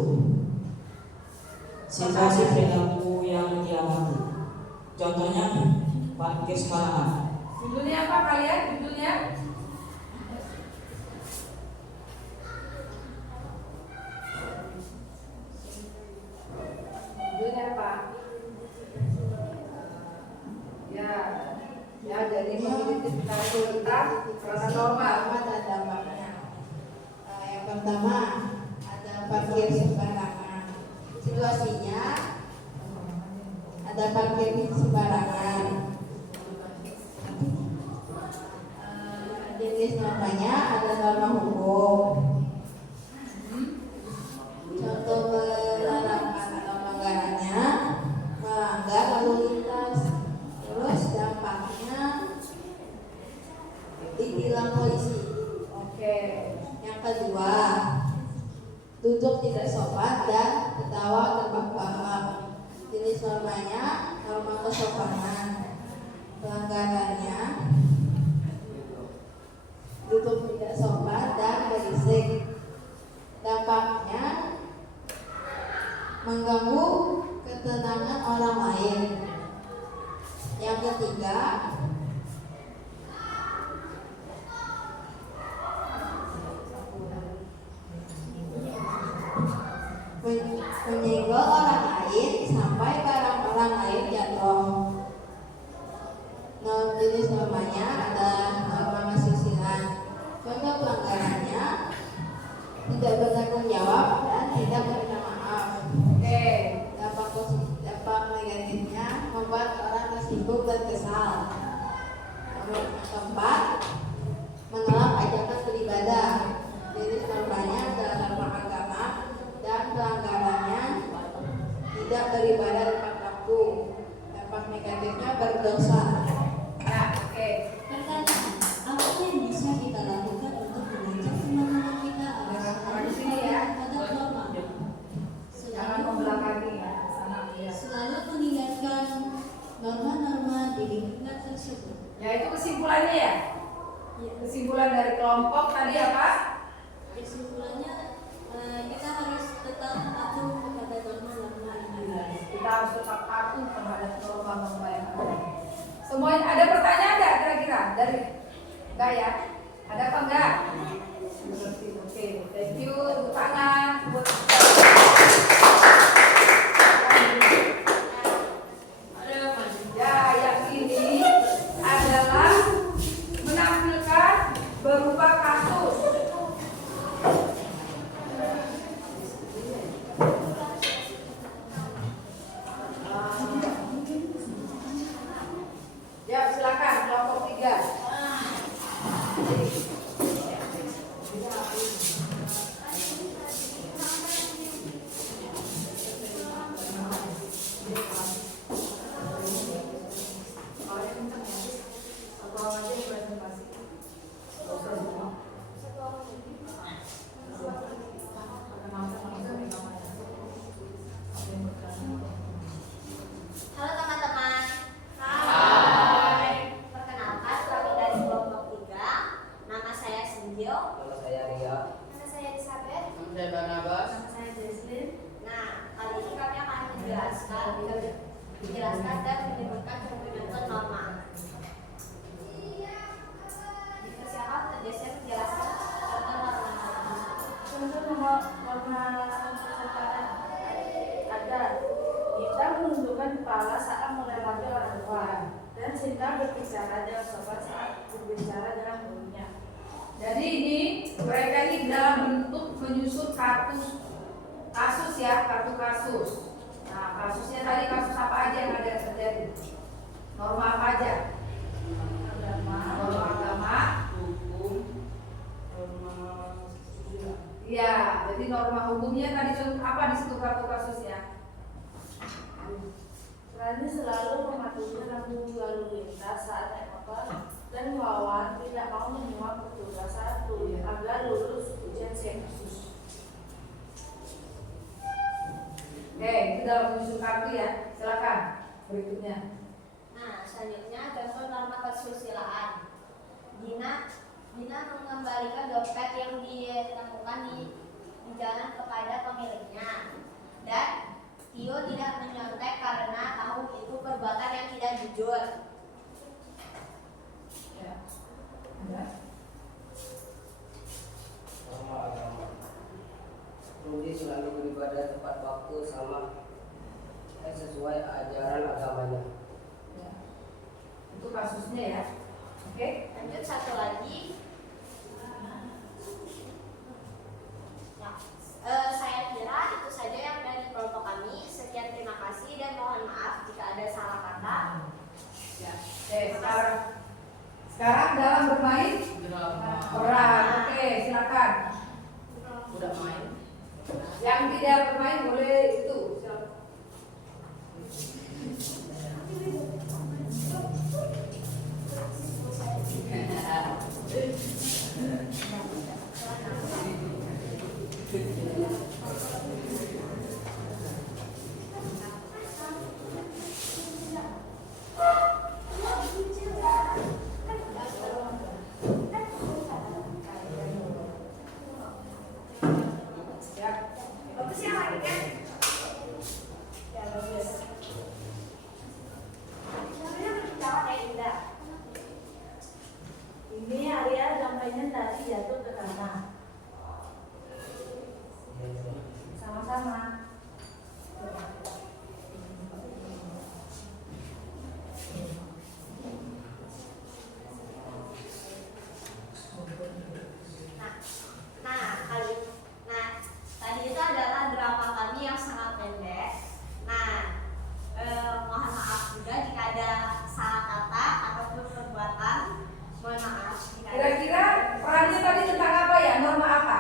situasi perilaku yang diamati. Contohnya, parkir sembarangan. Judulnya apa kalian? Judulnya? Judulnya apa? Ya, jadi memiliki tentang peraturan norma. Dan dampaknya. Yang pertama ada parkir sembarangan. Situasinya ada parkir sembarangan. jenis normanya ada norma hukum. Contoh penerapan atau pelanggarannya melanggar lalu lintas. Terus dampaknya ditilang polisi. Oke. Yang kedua, duduk tidak sopan dan ketawa terbahak-bahak. Jenis normanya norma kesopanan. Pelanggarannya duduk tidak sopan dan berisik. Dampaknya mengganggu ketenangan orang lain. Yang ketiga, menyenggol orang lain sampai barang orang lain jatuh. Jenis normanya ada norma kesusilaan. Contoh pelanggarannya tidak bertanggung jawab dan tidak meminta maaf. Oke. Dampak negatifnya membuat orang tersinggung dan kesal. Nomor keempat, menolak ajakan beribadah. Jenis normanya adalah norma agama dan pelanggarannya tidak beribadah tepat waktu. Dampak negatifnya berdosa. Nah, oke. Pertanyaan, apa yang bisa kita lakukan untuk mengajak teman-teman kita agar terhadap norma? Jangan membelakangi ya. Sana ya. Selalu meninggalkan norma-norma di lingkungan tersebut. Ya, itu kesimpulannya ya. Ya. Kesimpulan dari kelompok tadi apa? Kesimpulannya kita harus tetap patuh kepada norma-norma ini. Kita harus tetap patuh terhadap norma-norma yang ada. Semuanya ada pertanyaan nggak kira-kira dari enggak ya? Ada apa enggak? Oke, thank you. Tepuk tangan buat ya, yang ini adalah menampilkan berupa kasus. Ya, silakan kelompok 3. Halo teman-teman. Hai. Perkenalkan, kami dari kelompok 3. Nama saya Sinjo. Nama saya Ria. Nama saya Elizabeth. Nama saya Barnabas. Nama saya Jesslyn. Nah, kali ini kami akan menjelaskan dan menyebutkan kepentingan norma. Siapa tergeser menjelaskan contoh norma? Contoh norma kesopanan ada kita menundukkan kepala saat melewati orang tua dan cinta berbicara dengan sopan saat berbicara dengan gurunya. Jadi ini mereka ini dalam bentuk menyusun kasus ya, kartu kasus. Nah, kasusnya tadi kasus apa aja yang ada terjadi? Norma apa aja? Norma agama, Hukum. iya. Jadi norma hukumnya tadi contoh apa di situ kartu kasusnya? Berani selalu mematuhi lampu lalu lintas saat naik motor dan wawan tidak mau menyimak petugas saat kuliah agar lulus ujian sensus. Oke, itu dalam menyusun kartu ya. Silakan berikutnya. Nah, selanjutnya contoh norma kesusilaan. Dina mengembalikan dompet yang ditemukan di jalan kepada pemiliknya. Dan Tio tidak menyontek karena tahu itu perbuatan yang tidak jujur. Ya. Ada? Norma agama. Rudi selalu beribadah tepat waktu sama sesuai ajaran agamanya. Ya. Itu kasusnya ya. Oke. Lanjut satu lagi. Ya, saya kira itu saja yang dari kelompok kami. Sekian, terima kasih dan mohon maaf jika ada salah kata. Ya. Oke, Sekarang dalam bermain peran. Oke, silakan. Udah main. Yang tidak bermain boleh itu. Silakan. Ini Arya sampainya tadi jatuh ke tanah. Sama-sama. Tadi itu adalah drama kami yang sangat pendek. Mohon maaf juga jika ada salah kata ataupun perbuatan. Mohon maaf. Kira-kira perannya tadi tentang apa ya? Norma apa?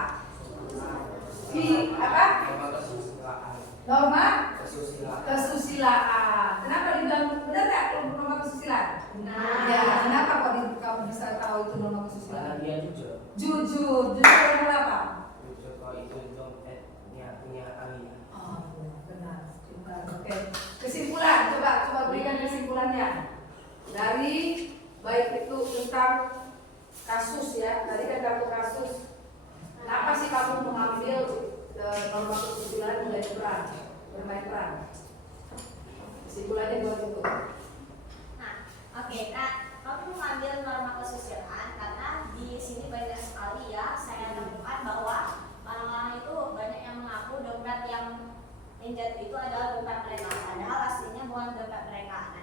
Apa? Norma kesusilaan. Kenapa dibilang benar nggak norma kesusilaan? Ya, kenapa kok kamu bisa tahu itu norma kesusilaan? Karena dia jujur. Jujur yang apa? Jujur kalau itu dompetnya punya Alia. Oh, benar. Oke. Kesimpulan, coba berikan kesimpulannya dari baik itu tentang kasus ya. Tadi kan kartu kasus. Kenapa sih kamu mengambil norma kesusilaan bermain peran? Kesimpulannya buat itu. Kami mengambil norma kesusilaan karena di sini banyak sekali ya saya temukan bahwa orang-orang itu banyak yang mengaku dompet yang jatuh itu adalah dompet mereka, padahal aslinya bukan dompet mereka.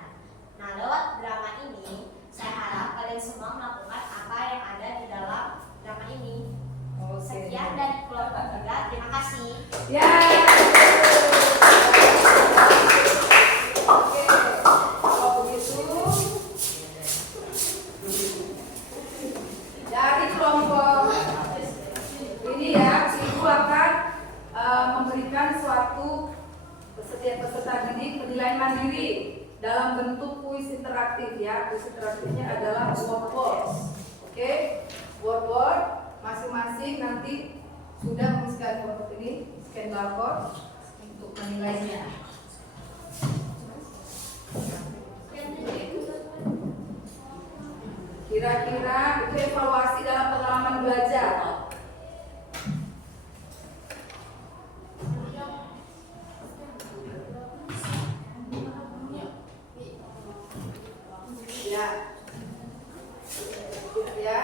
Nah, lewat drama ini saya harap kalian semua melakukan apa yang ada di dalam drama ini. Sekian dari kelompok 3, terima kasih. Ya. Oke, kalau begitu dari kelompok ini ya, Ibu akan memberikan suatu setiap peserta didik penilaian mandiri dalam bentuk kuis interaktif ya. Kuis interaktifnya adalah workboard. Oke, workboard masing-masing nanti sudah mengisikan workboard ini, scan barcode untuk menilainya. Kira-kira itu evaluasi dalam pengalaman belajar. Ya. Ya.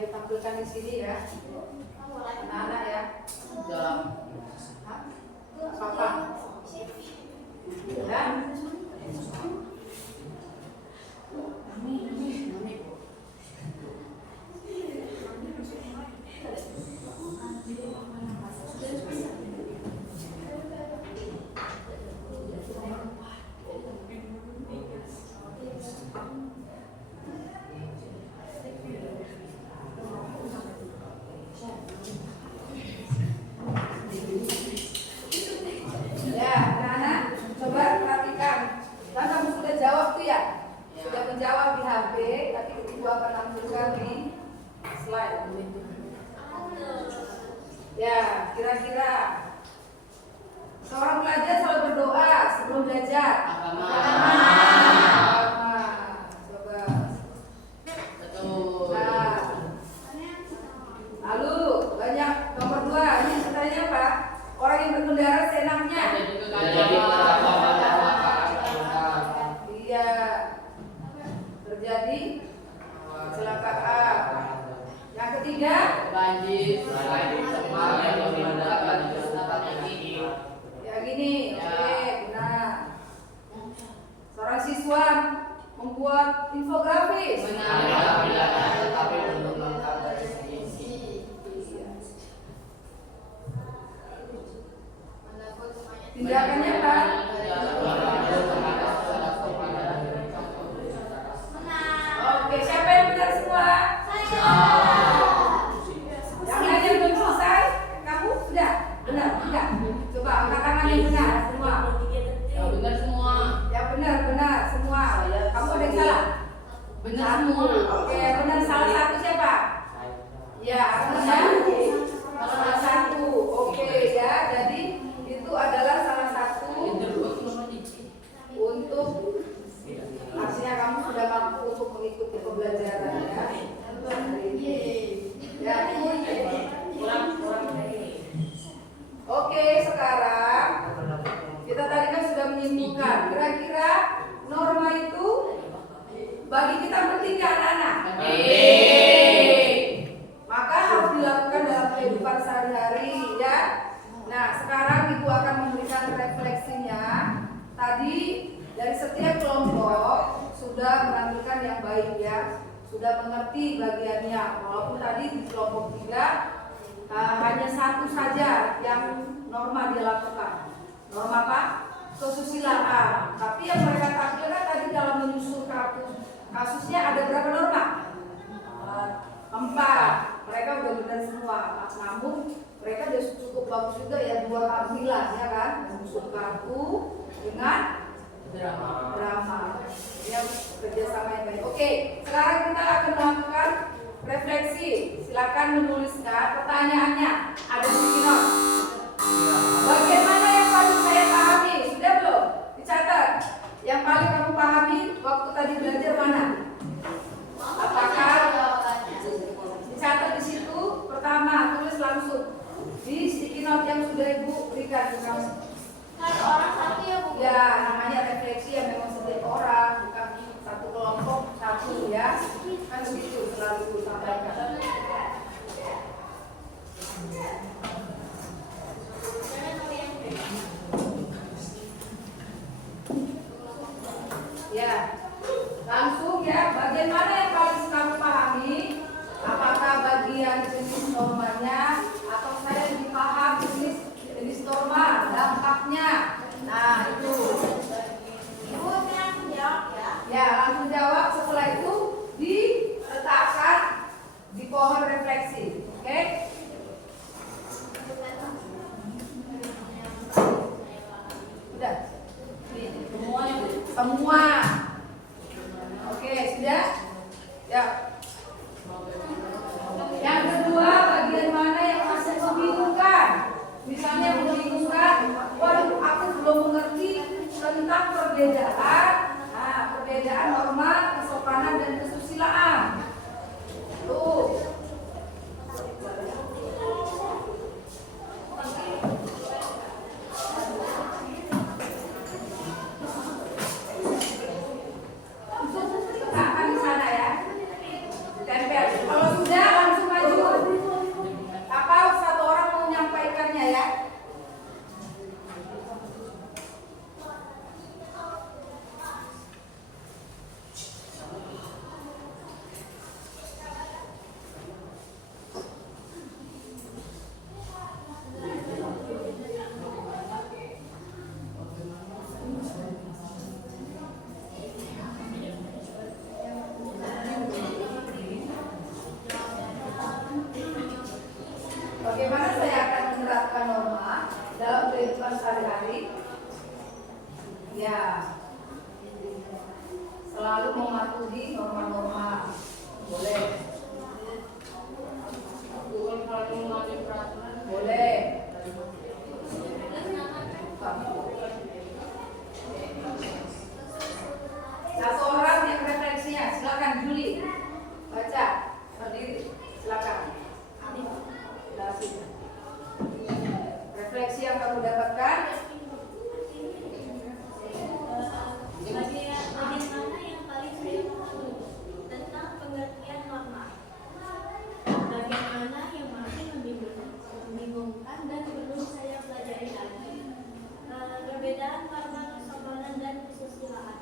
yang ditampilkan di sini ya, anak-anak ya. Hah? Apa? Ya. Ya, anak-anak, coba perhatikan. Kan kamu sudah jawab tuh ya? Sudah menjawab di HP, tapi Ibu akan tampilkan di slide. Ya, kira-kira seorang pelajar selalu berdoa sebelum belajar. Agama. Coba. Betul. Nah. Lalu banyak nomor 2. Ini pertanyaannya apa? Orang yang berkendara seenaknya. Iya. Terjadi kecelakaan. Yang ketiga, Banjir. ya gini. Oke, benar. Seorang siswa membuat infografis. Tindakannya apa? Oke, siapa yang benar semua? Yang lain yang belum selesai? Kamu sudah? Benar? Tidak? Coba angkat tangan yang benar semua. Benar semua. Ya benar semua. Kamu ada yang salah? Benar semua. Oke, benar salah satu siapa? Ya, artinya salah satu. Oke ya, jadi itu adalah salah satu untuk artinya kamu sudah mampu untuk mengikuti pembelajaran ya. Ya. Oke, sekarang kita tadi kan sudah menyimpulkan kira-kira norma itu bagi kita penting ya anak-anak. Maka harus dilakukan dalam kehidupan sehari-hari ya. Nah, sekarang Ibu akan memberikan refleksinya. Tadi dari setiap kelompok sudah menampilkan yang baik ya, sudah mengerti bagiannya. Walaupun tadi di kelompok 3 hanya satu saja yang norma dia lakukan. Norma apa? Kesusilaan. Tapi yang mereka tampilkan tadi dalam menyusun kasusnya ada berapa norma? 4. Mereka udah benar semua. Namun mereka sudah cukup bagus juga ya, 2 tampilan ya kan, menyusun kartu dengan drama. Ini kerjasama yang baik. Oke, sekarang kita akan melakukan refleksi. Silakan menuliskan pertanyaannya. Ada di sini. Bagaimana yang paling saya pahami? Sudah belum? Dicatat. Yang paling kamu pahami waktu tadi belajar mana? Apakah dicatat di situ? Pertama, tulis langsung di sticky note yang sudah Ibu berikan ke kamu. Orang satu ya Bu? Ya, namanya refleksi yang memang setiap orang, bukan satu kelompok satu ya. Kan begitu selalu sampaikan. Ya, langsung ya. Bagian mana yang paling kamu pahami? Apakah bagian jenis normanya atau saya lebih paham jenis norma, dampaknya? Nah itu. Ibu langsung jawab ya. Ya, langsung jawab. Setelah itu diletakkan di pohon refleksi. Oke? Sudah? Semua. Oke, sudah? Ya. Yang kedua, bagian mana yang masih membingungkan? Misalnya membingungkan, waduh aku belum mengerti tentang perbedaan norma, kesopanan dan kesusilaan. Tuh. Langsung letakkan di sana ya. Tempel. Kalau sudah langsung selalu mematuhi norma-norma. Boleh. Boleh. Satu orang yang refleksinya, silakan Juli. Baca, berdiri, silakan. David. Refleksi yang kamu dapatkan. Bagaimana yang paling saya pahami tentang pengertian norma? Bagaimana yang masih membingungkan dan perlu saya pelajari lagi? Perbedaan norma kesopanan dan kesusilaan.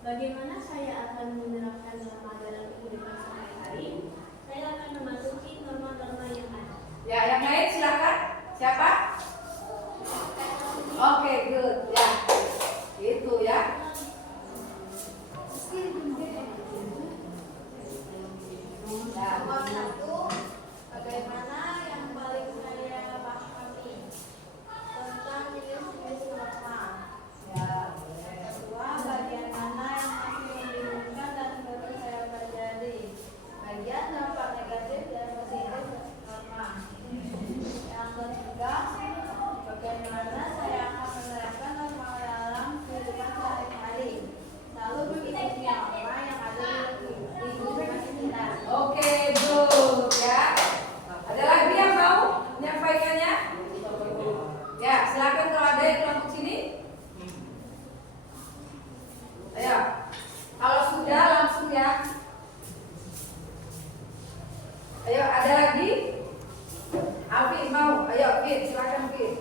Bagaimana saya akan menerapkan norma dalam kehidupan sehari-hari? Saya akan mematuhi norma-norma yang ada. Ya, yang lain silakan. Siapa? Oke, good. Ya, itu ya. Nomor 1, bagaimana yang paling saya pahami tentang jenis-jenis norma. Ya, Kedua, bagian mana yang masih membingungkan dan perlu saya pelajari. Bagian dampak negatif dan positif norma. Yang ketiga, bagaimana saya akan menerapkan norma dalam kehidupan sehari-hari. Lalu mengikuti norma yang ada di lingkungan sekitar. oke, good ya. Ada lagi yang mau menyampaikannya? Ya, silakan kalau ada yang kelompok sini. Ayo. Kalau sudah langsung ya. Ayo, ada lagi? Alvin mau? Ayo, Vin, silakan Vin.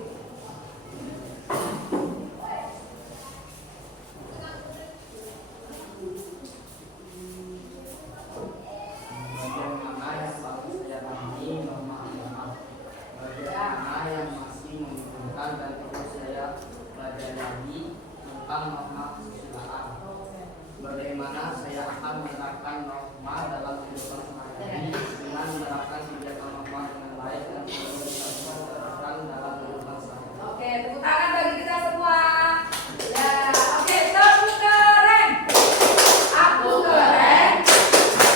Bagaimana yang selalu saya pahami norma agama? Bagaimana yang masih membingungkan dan perlu saya pelajari lagi tentang norma kesusilaan? Bagaimana saya akan menerapkan norma dalam kehidupan sehari-hari dengan menerapkan kegiatan norma dengan baik dan perlu diterapkan dalam kehidupan sehari-hari? Oke, tepuk tangan bagi kita semua. Ya, oke, tepuk keren. Aku keren.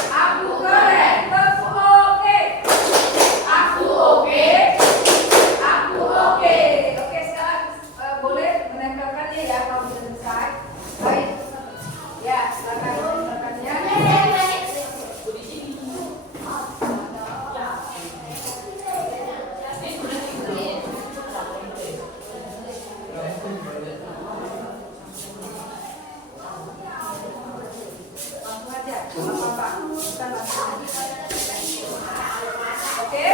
Aku keren. Tepuk oke. Aku oke. Aku oke. Oke, sekarang boleh menempelkannya ya kalau sudah selesai. Baik. Ya, silakan menempelkannya. Langsung aja, nggak apa-apa. Bukan langsung. Oke?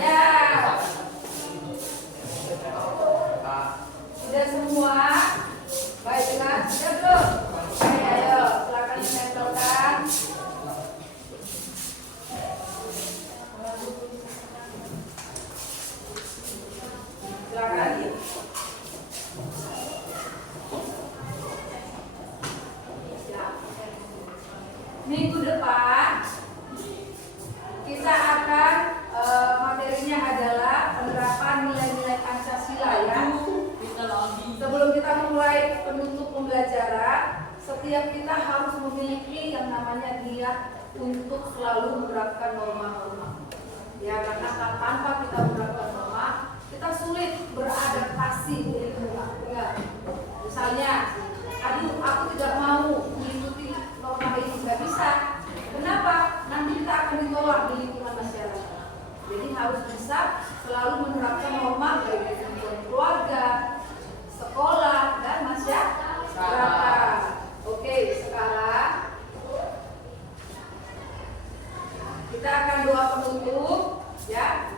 Ya. Sudah semua? Baik dengan? Sudah belum? Baik, ayo. Silakan menempelkan. Silakan. Minggu depan kita akan materinya adalah penerapan nilai-nilai Pancasila ya. Sebelum kita mulai penutup pembelajaran, setiap kita harus memiliki yang namanya niat untuk selalu menerapkan norma-norma. Ya, karena tanpa kita menerapkan norma, kita sulit beradaptasi di lingkungan. Ya. Misalnya, aduh, aku tidak mau mengikuti norma ini, nggak bisa. Kenapa? Nanti kita akan ditolak di lingkungan masyarakat. Jadi harus bisa selalu menerapkan norma baik di lingkungan keluarga, sekolah, dan masyarakat. Oke, sekarang kita akan doa penutup ya.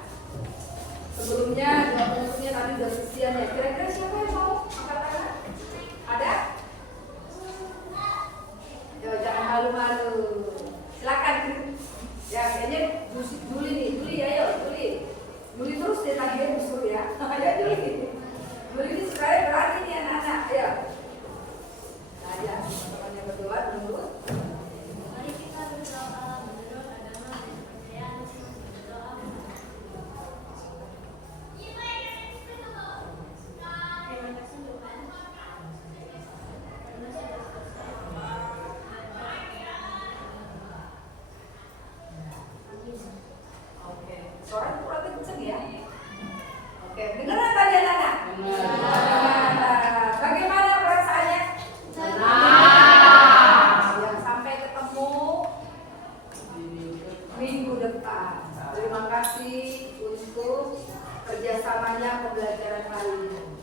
Sebelumnya doa penutupnya tadi sudah sesian ya. Kira-kira siapa yang mau angkat tangan? Ada? Yo, jangan malu-malu. Silakan. Ya, kayaknya Juli nih. Juli, ayo, Juli. kerjasamanya pembelajaran hari ini.